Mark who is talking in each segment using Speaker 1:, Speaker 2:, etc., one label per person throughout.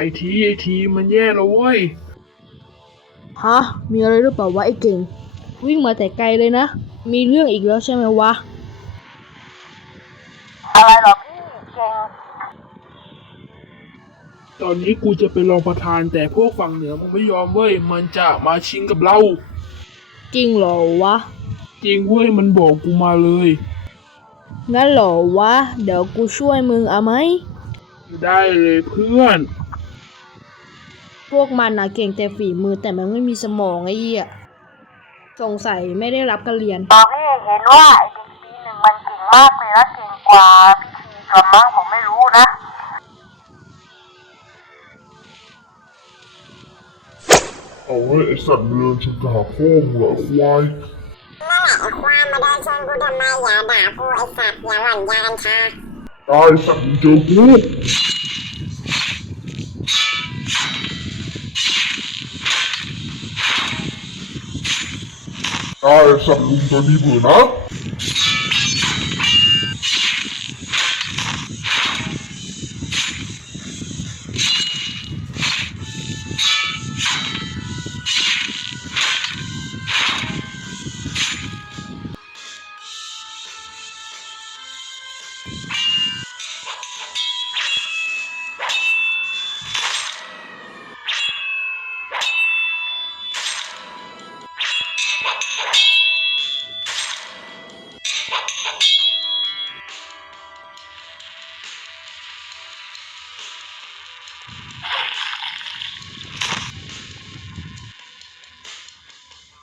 Speaker 1: ไอทีไอทีมันแย่แล้วเว้ย
Speaker 2: ฮะ มีอะไรหรือเปล่าวะไอ้เก่ง วิ่งมาแต่ไกลเลยนะ มีเรื่องอีกแล้วใช่ไหมวะ
Speaker 3: อะไรหรอพี่เก่ง
Speaker 1: ตอนนี้กูจะเป็นรองประธานแต่พวกฝั่งเหนือมันไม่ยอมเว้ย มันจะมาชิงกับเรา
Speaker 2: จริงเหรอวะ
Speaker 1: จริงเว้ยมันบอกกูมาเลย
Speaker 2: งั้นเหรอวะ เดี๋ยวกูช่วยมึงเอาไหม
Speaker 1: ได้เลยเพื่อน
Speaker 2: พวกมันนะเก่งแต่ฝีมือแต่มันไม่มีสมองไอ้เหี้ยสงสัยไม่ได้รับการเรียน
Speaker 3: ตอนพี่เห็นว่าไอ้เด็กปีหนึ่งมันเก่งมากเลยนะเก่งกว่าพี่ทีกับมั้งผมไม่รู้นะ
Speaker 4: เอาไว้ไอสัตว์เรือนฉันจะหาพ่อมึงเหรอควาย
Speaker 5: ไอ้ความมาเดินชนกูทำไมอย่าด่ากูไอ้สัตว์อย่าหล่อนยากัญชา
Speaker 4: ตายสัตว์มึงเจอกู ตายสัต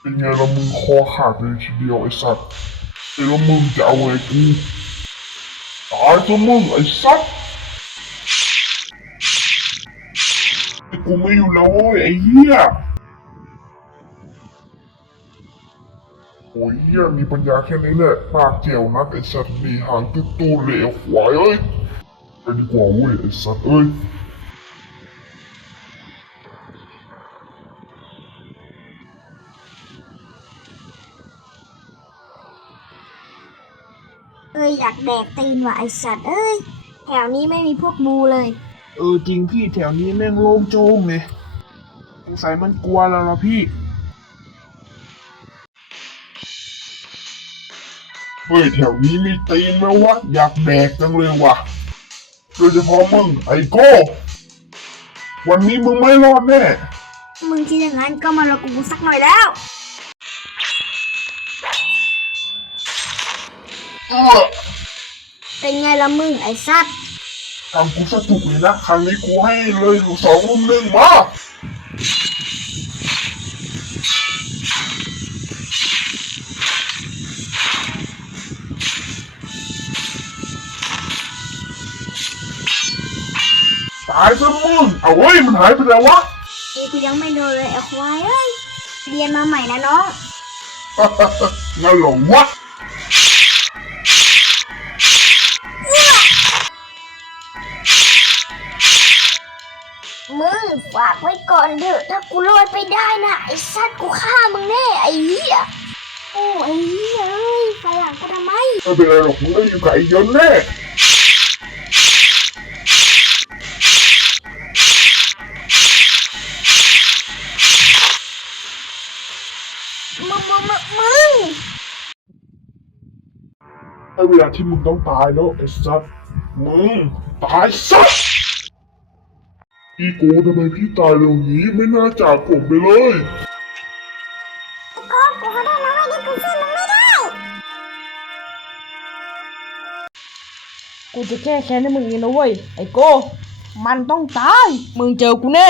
Speaker 4: เป็นไงละมึงคอขาดเลยทีเดียวไอสัตว์ไอ้ล้วมึงจะเอาไงกูตายซะมึงไอ้สัตว์ไอ้กูไม่อยู่แล้วเว้ยไอ้เหี้ย อ้ยเหี้ยมีปัญญาแค่นี้แหละปากเจียวนักไอ้สัตว์มีหางตุ๊ตูเหลวควายเอ้ยไปดีกว่าเว้ยไอ้สัตว์เอ้ย
Speaker 5: เอ้ยอยากแดกตีนว่ะไอสัตว์เอ้ยแถวนี้ไม่มีพวกบูเลย
Speaker 1: เออจริงพี่แถวนี้แม่งโล่งโจ้งเลยสงสัยมันกลัวเราละพี่
Speaker 4: เฮ้ยแถวนี้มีตีนไหมวะอยากแดกจังเลยว่ะ โดยเฉพาะมึงไอ้โก้ วันนี้มึงไม่รอดแน่
Speaker 5: มึงคิดอย่างนั้นก็มาละกูสักหน่อยแล้ว
Speaker 4: เออ
Speaker 5: เป็นไงละมึงไอสัตว์
Speaker 4: ทำกูสะจุกเลยนะ ครั้งนี้กูให้เลยอยู่สองรุ่มหนึ่งมา ตายซะมึงเอาเว้ยมันหายไปแล้ววะ
Speaker 5: นี่กูยังไม่โดนเลยไอ้ควายเอ้ยเรียนมาใหม่นะน้อง
Speaker 4: งั้นเหรอวะ
Speaker 5: มึงฝากไว้ก่อนเถอะถ้ากูรอดไปได้นะไอ้สัตว์กูฆ่ามึงแน่ไอ้เหี้ยโอ้ไอ้เหี้ยเอ้ยฝรั่งกูทำไม
Speaker 4: ไม่เป็นไรหรอกมึงได้อยู่กับไอ้ยนต์แน่ ไอ้เวลาที่มึงต้องตายแล้วไอ้สัตว์มึงตายสัตว์พี่โก้ทำไมพี่ตายเร็วนี้ไม่น่าจากผมไปเลย
Speaker 5: ก็กูขอโทษนะเว้ยที่กูช่วยมึงไม่ได้
Speaker 2: กูจะแก้แค้นให้มึงเองนะเว้ยไอ้โก้มันต้องตาย มึงเจอกูแน่